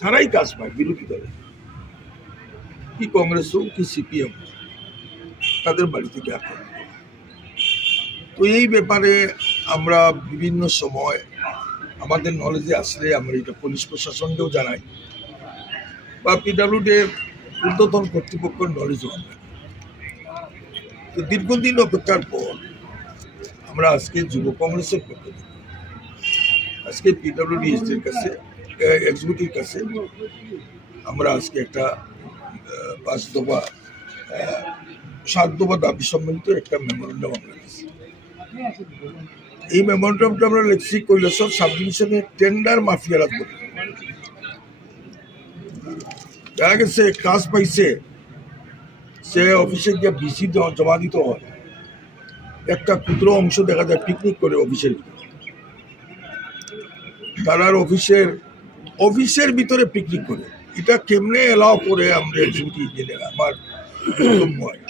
তারাই কাজ পায় বিরোধী দলে, কি কংগ্রেস হোক কি সিপিএম, তাদের বাড়ি থেকে আক্রমণ। তো এই ব্যাপারে আমরা বিভিন্ন সময় আমাদের নলেজে আসলে আমরা এটা পুলিশ প্রশাসনকেও জানাই বা পিডব্লিউডির ঊর্ধ্বতন কর্তৃপক্ষের নলেজও আমরা। তো দীর্ঘদিন অপেক্ষার পর আমরা আজকে যুব কংগ্রেসের পক্ষ থেকে আজকে পিডব্লিউডির কাছে এক্সিকিউটিভ কাছে আমরা আজকে একটা 7 দফা দাবি সম্বলিত একটা মেমোরেন্ডাম আমরা লিখছি। এই মেমোরেন্ডামটা আমরা লিখছি কৈলাসহর সাব ডিভিশনে টেন্ডার মাফিয়ারা করে। দেখা গেছে কাজ পাইছে, সে অফিসে গিয়ে বিসি জমা দিতে হয়, একটা ক্ষুদ্র অংশ দেখা যায় পিকনিক করে অফিসের ভিতরে। তারার অফিসের ভিতরে পিকনিক করে, এটা কেমনে এলাও করে আমরা এক্সিকিউটিভ ইঞ্জিনিয়ার আমার হয়।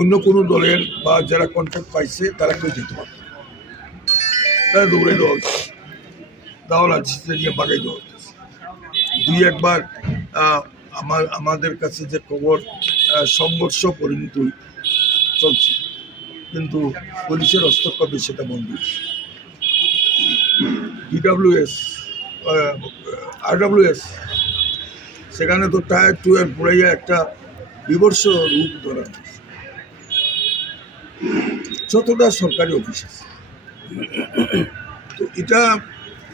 অন্য কোনো দলের বা যারা কন্ট্রাক্ট পাইছে তারা কেউ যেতে পারে, তারা দৌড়ে দেওয়া হচ্ছে, দাওয়াল নিয়ে বাগাই দেওয়া হচ্ছে। 2-1 আমাদের কাছে যে খবর সংঘর্ষ পরিণত চলছে, কিন্তু পুলিশের হস্তক্ষেপে সেটা বন্ধ হয়েছে। RWS সেখানে তো টায়ার টুয়ার পুরাইয়া একটা বিভৎস রূপ ধরা হয়েছে। যতটা সরকারি অফিস আছে, তো এটা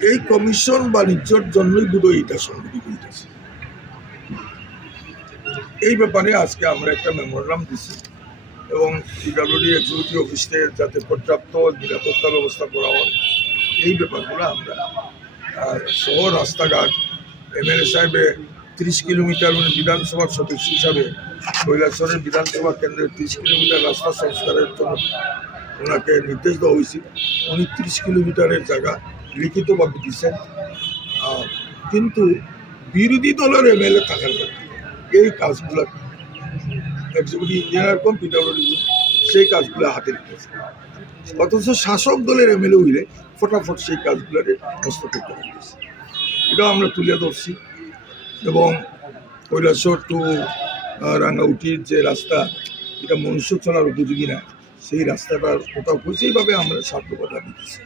এই কমিশন বাণিজ্যের জন্যই বোধহয় এটা সংগঠিত হইতেছে। এই ব্যাপারে আজকে আমরা একটা মেমোরেন্ডাম দিচ্ছি এবং পিডব্লিউডি এক্সিকিউটিভ অফিসে যাতে পর্যাপ্ত নিরাপত্তা ব্যবস্থা করা হয়, এই ব্যাপারগুলো আমরা সহ রাস্তাঘাট MLA সাহেবে 30 কিলোমিটার বিধানসভার সদস্য হিসাবে কৈলাসহরের বিধানসভা কেন্দ্রের 30 কিলোমিটার রাস্তা সংস্কারের জন্য ওনাকে নির্দেশ দেওয়া হয়েছিল। উনি 30 কিলোমিটারের জায়গা লিখিতভাবে দিচ্ছেন, কিন্তু বিরোধী দলের MLA থাকার কারণে এই কাজগুলো এক্সিকিউটিভ ইঞ্জিনিয়ার কম পিডব্লিউডি সেই কাজগুলো হাতে রেখেছে, অথচ শাসক দলের MLA হইলে ফটাফট সেই কাজগুলোকে হস্তক্ষেপ করা হয়েছে। এটাও আমরা তুলে ধরছি এবং কৈলাসহর টু রাঙ্গাউটির যে রাস্তা, এটা মনুষ্য চলার উপযোগী না, সেই রাস্তাটার কোথাও সেইভাবে আমরা 7 দফা দাবি দিচ্ছি।